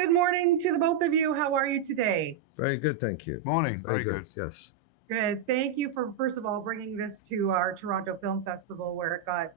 Good morning to the both of you. How are you today? Very good, thank you. Morning. Very good. Yes. Good. Thank you for, first of all, bringing this to our Toronto Film Festival where it got,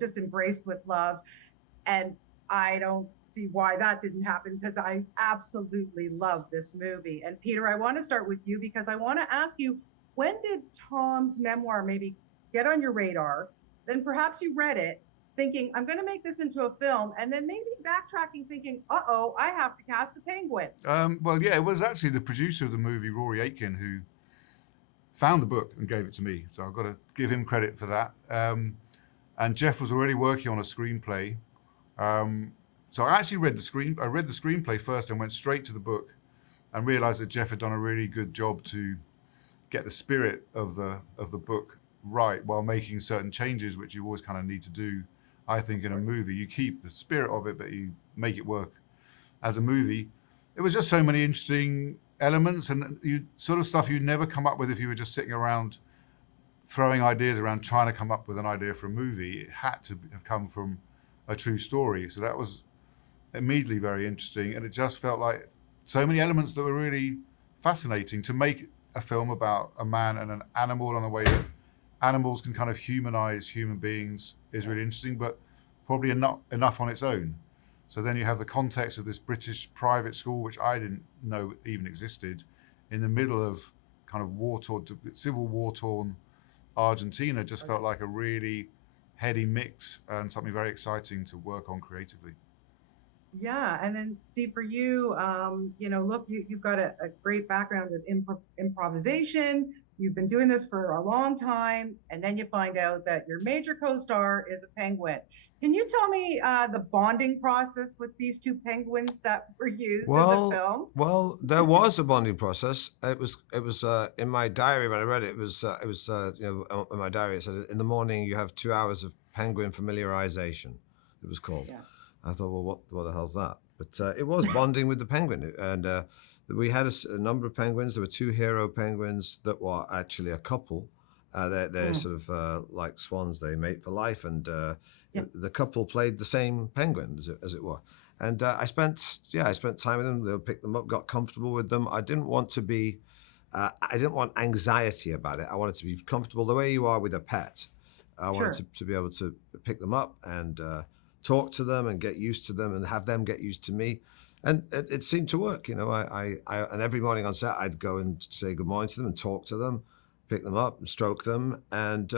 just embraced with love. And I don't see why that didn't happen because I absolutely love this movie. And Peter, I want to start with you because I want to ask you, when did Tom's memoir maybe get on your radar? Then perhaps you read it thinking, I'm going to make this into a film, and then maybe backtracking thinking, uh-oh, I have to cast a penguin. Well, yeah, it was actually the producer of the movie, Rory Aitken, who found the book and gave it to me. So I've got to give him credit for that. And Jeff was already working on a screenplay. So I actually read the screenplay first and went straight to the book and realized that Jeff had done a really good job to get the spirit of the book right while making certain changes, which you always kind of need to do. I think in a movie, you keep the spirit of it, but you make it work as a movie. It was just so many interesting elements and sort of stuff you'd never come up with if you were just sitting around throwing ideas around, trying to come up with an idea for a movie. It had to have come from a true story. So that was immediately very interesting. And it just felt like so many elements that were really fascinating to make a film about a man and an animal, on the way that animals can kind of humanize human beings is really interesting, but probably not enough on its own. So then you have the context of this British private school, which I didn't know even existed, in the middle of kind of civil war-torn Argentina. Just felt like a really heady mix and something very exciting to work on creatively. Yeah, and then Steve, for you, look, you've got a great background with improvisation. You've been doing this for a long time, and then you find out that your major co-star is a penguin. Can you tell me the bonding process with these two penguins that were used in the film? Well, there was a bonding process. It was in my diary when I read it. It was in my diary. It said in the morning you have 2 hours of penguin familiarization. It was called. Yeah. I thought, well, what the hell's that? But it was bonding with the penguin, and we had a number of penguins. There were two hero penguins that were actually a couple. They're sort of like swans. They mate for life, and the couple played the same penguin, as it were. And I spent time with them. They picked them up, got comfortable with them. I didn't want anxiety about it. I wanted to be comfortable the way you are with a pet. I wanted to be able to pick them up and talk to them and get used to them and have them get used to me. And it seemed to work. And every morning on set, I'd go and say good morning to them and talk to them, pick them up and stroke them, and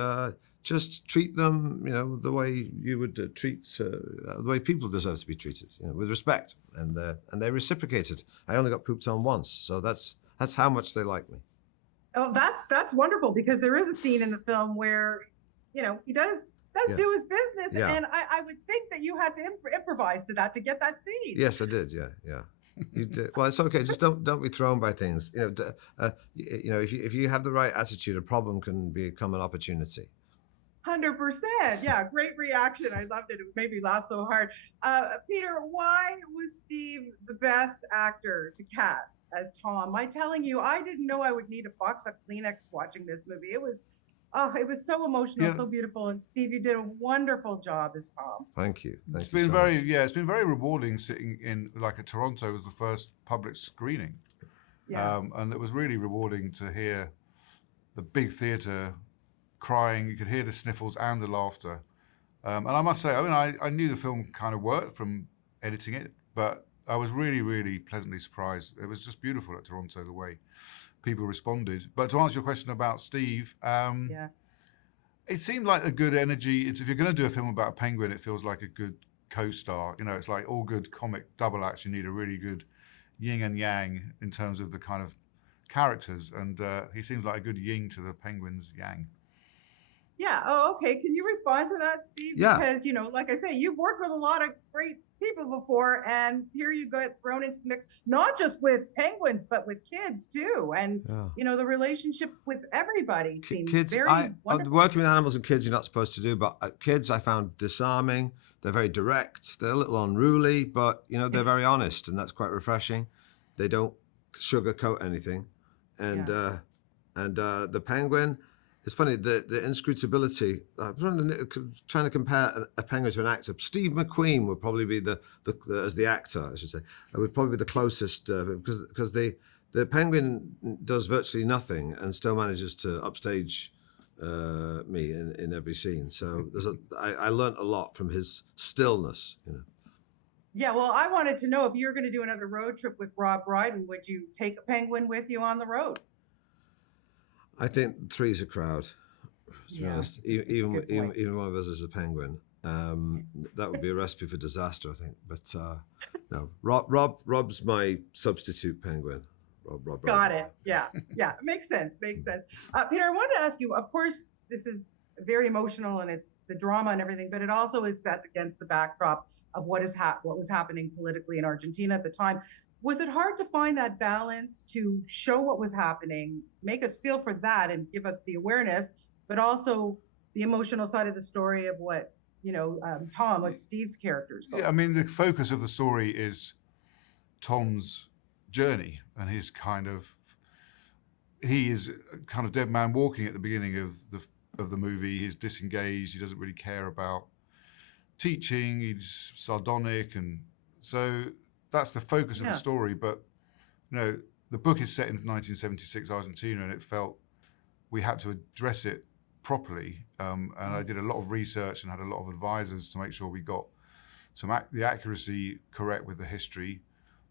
just treat them, the way you would treat, the way people deserve to be treated, with respect. And they reciprocated. I only got pooped on once, so that's how much they like me. Oh, that's wonderful, because there is a scene in the film where, he does do his business, and I would think that you had to improvise to that to get that scene. Yes, I did. Yeah. You did. Well, it's okay. Just don't be thrown by things. If you have the right attitude, a problem can become an opportunity. 100%. Yeah, great reaction. I loved it. It made me laugh so hard. Peter, why was Steve the best actor to cast as Tom? I'm telling you, I didn't know I would need a box of Kleenex watching this movie. It was so emotional, so beautiful. And Steve, you did a wonderful job as Tom. Thank you. It's been very rewarding sitting in, like, at Toronto was the first public screening. Yeah. And it was really rewarding to hear the big theatre crying. You could hear the sniffles and the laughter. And I must say, I knew the film kind of worked from editing it, but I was really, really pleasantly surprised. It was just beautiful at Toronto, the way people responded. But to answer your question about Steve, it seemed like a good energy. If you're going to do a film about a penguin, it feels like a good co-star. It's like all good comic double acts. You need a really good yin and yang in terms of the kind of characters. And he seems like a good yin to the penguin's yang. Yeah. Oh, okay. Can you respond to that, Steve? Yeah. Because, like I say, you've worked with a lot of great people before, and here you get thrown into the mix, not just with penguins, but with kids too. And, the relationship with everybody seems very wonderful. Working with animals and kids you're not supposed to do, but kids I found disarming. They're very direct. They're a little unruly, but, they're very honest, and that's quite refreshing. They don't sugarcoat anything. And the penguin, it's funny the inscrutability. Trying to compare a penguin to an actor. Steve McQueen would probably be the as the actor, I should say, would probably be the closest because the penguin does virtually nothing and still manages to upstage me in every scene. So I learned a lot from his stillness. Yeah, well, I wanted to know if you were going to do another road trip with Rob Brydon, would you take a penguin with you on the road? I think three's a crowd. To be honest, even one of us is a penguin. That would be a recipe for disaster, I think. But no, Rob's my substitute penguin. Rob Got it. Yeah, yeah, makes sense. Makes sense. Peter, I wanted to ask you. Of course, this is very emotional, and it's the drama and everything, but it also is set against the backdrop of what was happening politically in Argentina at the time. Was it hard to find that balance to show what was happening, make us feel for that, and give us the awareness, but also the emotional side of the story of what Tom, what Steve's characters? Yeah, I mean, the focus of the story is Tom's journey and his he is a kind of dead man walking at the beginning of the movie. He's disengaged. He doesn't really care about teaching. He's sardonic, and so that's the focus of the story. But the book is set in 1976 Argentina, and it felt we had to address it properly. And I did a lot of research and had a lot of advisors to make sure we got the accuracy correct with the history.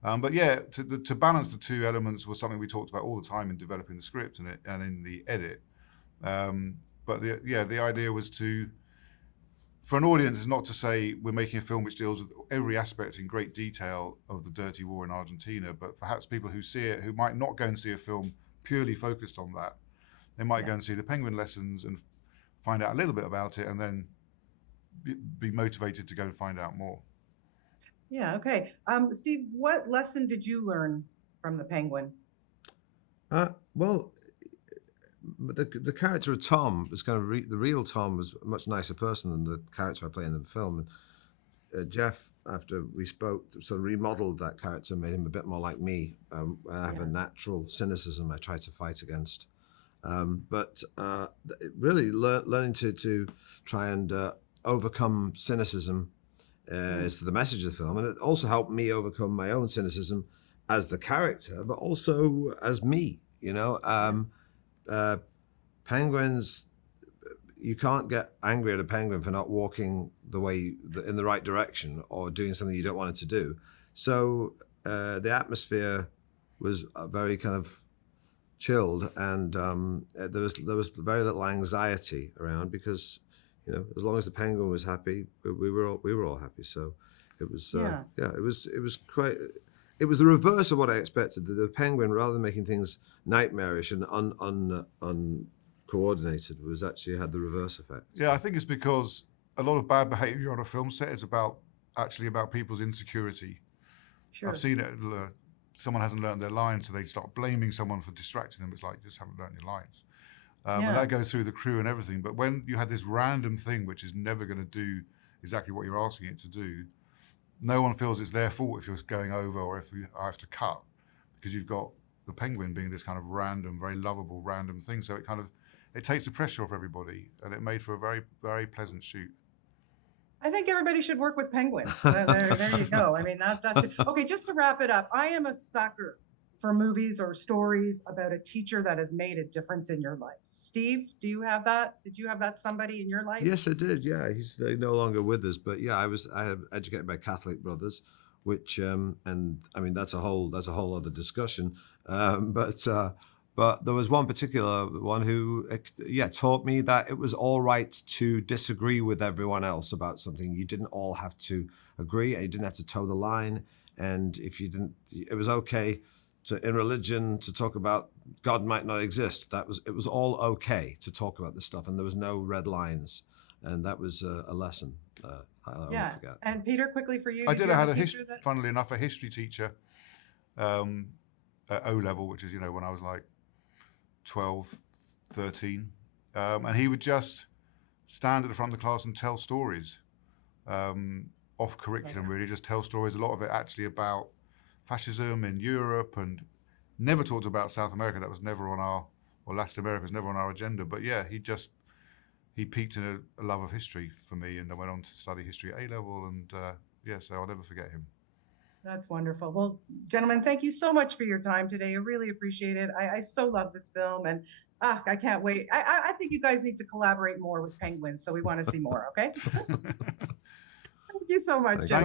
But yeah, to balance the two elements was something we talked about all the time in developing the script and in the edit. But the idea was for an audience, is not to say we're making a film which deals with every aspect in great detail of the dirty war in Argentina, but perhaps people who see it, who might not go and see a film purely focused on that, they might go and see the penguin lessons and find out a little bit about it, and then be motivated to go and find out more. Yeah, okay. Steve, what lesson did you learn from the penguin? Well, the character of Tom was kind of the real Tom was a much nicer person than the character I play in the film. And Jeff, after we spoke, sort of remodeled that character, made him a bit more like me. I have a natural cynicism I try to fight against. But really learning to try and overcome cynicism is the message of the film, and it also helped me overcome my own cynicism as the character, but also as me. Penguins, you can't get angry at a penguin for not walking in the right direction or doing something you don't want it to do. So the atmosphere was very kind of chilled, and there was very little anxiety around because as long as the penguin was happy, we were all happy. So it was it was the reverse of what I expected. The penguin, rather than making things nightmarish and uncoordinated, was actually had the reverse effect. Yeah, I think it's because a lot of bad behavior on a film set is about people's insecurity. Sure. I've seen it. Someone hasn't learned their lines, so they start blaming someone for distracting them. It's like, you just haven't learned your lines. And that goes through the crew and everything. But when you had this random thing which is never going to do exactly what you're asking it to do, no one feels it's their fault if you're going over or if you have to cut, because you've got the penguin being this kind of random, very lovable random thing. So it takes the pressure off everybody, and it made for a very, very pleasant shoot. I think everybody should work with penguins. There you go. I mean, that's it. Okay, just to wrap it up, I am a sucker for movies or stories about a teacher that has made a difference in your life. Steve, do you have that? Did you have that somebody in your life? Yes, I did. Yeah, he's no longer with us, but yeah, I had educated by Catholic brothers, which and I mean that's a whole other discussion. But there was one particular one who taught me that it was all right to disagree with everyone else about something. You didn't all have to agree, and you didn't have to toe the line. And if you didn't, it was okay in religion to talk about God might not exist. It was all okay to talk about this stuff, and there was no red lines, and that was a lesson. I won't forget. And Peter, quickly for you. I had funnily enough, a history teacher at O-level, which is when I was like 12, 13, and he would just stand at the front of the class and tell stories off curriculum. Really, just tell stories. A lot of it actually about fascism in Europe, and never talked about South America. That was never on our or Latin America was never on our agenda. But yeah, he peaked in a love of history for me, and I went on to study history at A-level, and yeah, so I'll never forget him. That's wonderful. Well, gentlemen, thank you so much for your time today. I really appreciate it. I so love this film, and I can't wait. I think you guys need to collaborate more with Penguins, so we want to see more. Okay. Thank you so much, Thank gentlemen.